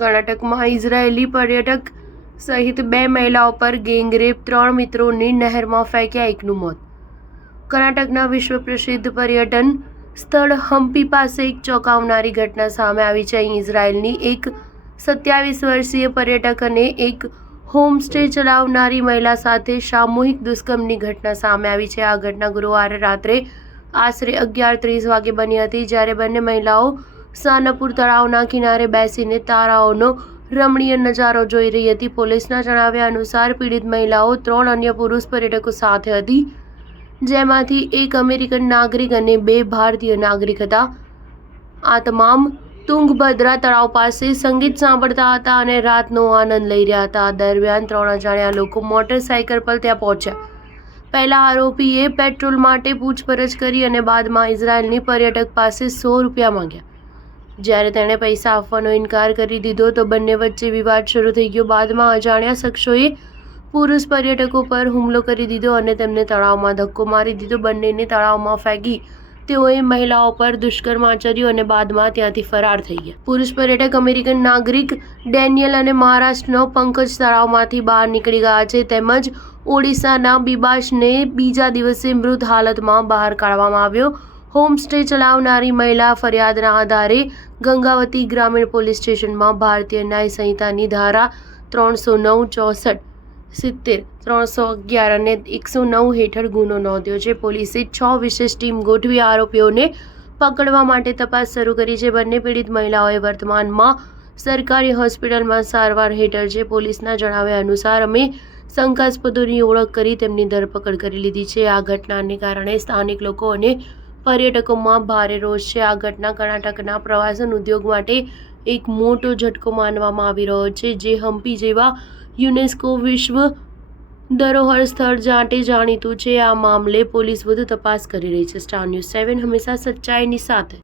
કર્ણાટકમાં ઇઝરાયેલી પર્યટક સહિત 2 મહિલાઓ પર ગેંગરેપ, 3 મિત્રોને નહેરમાં ફેંક્યા, એકનું મોત. કર્ણાટકના વિશ્વ પ્રસિદ્ધ પર્યટન સ્થળ હમ્પી પાસે એક ચોંકાવનારી ઘટના સામે આવી છે. અહીં ઇઝરાયેલની એક 27 વર્ષીય પર્યટક અને એક હોમસ્ટે ચલાવનારી મહિલા સાથે સામૂહિક દુષ્કર્મની ઘટના સામે આવી છે. આ ઘટના ગુરુવારે રાત્રે આશરે 11:30 વાગે બની હતી, જ્યારે બંને મહિલાઓ સાનપુર તળાવના કિનારે બેસીને તારાઓનો રમણીય નજારો જોઈ રહી હતી. પોલીસના જણાવ્યા અનુસાર પીડિત મહિલાઓ 3 અન્ય પુરુષ પર્યટકો સાથે હતી, જેમાંથી એક અમેરિકન નાગરિક અને 2 ભારતીય નાગરિક હતા. આ તમામ તુંગભદ્રા તળાવ પાસે સંગીત સાંભળતા હતા અને રાતનો આનંદ લઈ રહ્યા હતા. આ દરમિયાન 3 અજાણ્યા લોકો મોટરસાઇકલ પર ત્યાં પહોંચ્યા. પહેલા આરોપીએ પેટ્રોલ માટે પૂછપરછ કરી અને બાદમાં ઇઝરાયેલની પર્યટક પાસે 100 રૂપિયા માંગ્યા. જ્યારે તેણે પૈસા આપવાનો ઇનકાર કરી દીધો તો બંને વચ્ચે વિવાદ શરૂ થઈ ગયો. બાદમાં અજાણ્યા શખ્સોએ પુરુષ પર્યટકો પર હુમલો કરી દીધો અને તેમને તળાવમાં ધક્કો મારી દીધો. બંનેને તળાવમાં ફેંકી તેઓએ મહિલાઓ પર દુષ્કર્મ આચર્યું અને બાદમાં ત્યાંથી ફરાર થઈ ગયા. પુરુષ પર્યટક અમેરિકન નાગરિક ડેનિયલ અને મહારાષ્ટ્રનો પંકજ તળાવમાંથી બહાર નીકળી ગયા છે, તેમજ ઓડિશાના બિબાશને બીજા દિવસે મૃત હાલતમાં બહાર કાઢવામાં આવ્યો. હોમસ્ટે ચલાવનારી મહિલા ફરિયાદના આધારે ગંગાવતી ગ્રામીણ પોલીસ સ્ટેશનમાં ભારતીય ન્યાય સંહિતાની ધારા 309, 64, 70, 311 અને 109 હેઠળ ગુનો નોંધ્યો છે. પોલીસે 6 વિશેષ ટીમ ગોઠવી આરોપીઓને પકડવા માટે તપાસ શરૂ કરી છે. બંને પીડિત મહિલાઓએ વર્તમાનમાં સરકારી હોસ્પિટલમાં સારવાર હેઠળ છે. પોલીસના જણાવ્યા અનુસાર અમે શંકાસ્પદોની ઓળખ કરી તેમની ધરપકડ કરી લીધી છે. આ ઘટનાને કારણે સ્થાનિક લોકો અને પર્યટકોમાં ભારે રોષ છે. આ ઘટના કર્ણાટકના પ્રવાસન ઉદ્યોગ માટે એક મોટો ઝટકો માનવામાં આવી રહ્યો છે, જે હમ્પી જેવા યુનેસ્કો વિશ્વ ધરોહર સ્થળ માટે જાણીતું છે. આ મામલે પોલીસ વધુ તપાસ કરી રહી છે. સ્ટાર ન્યૂઝ 7 હંમેશા સચ્ચાઈની સાથે.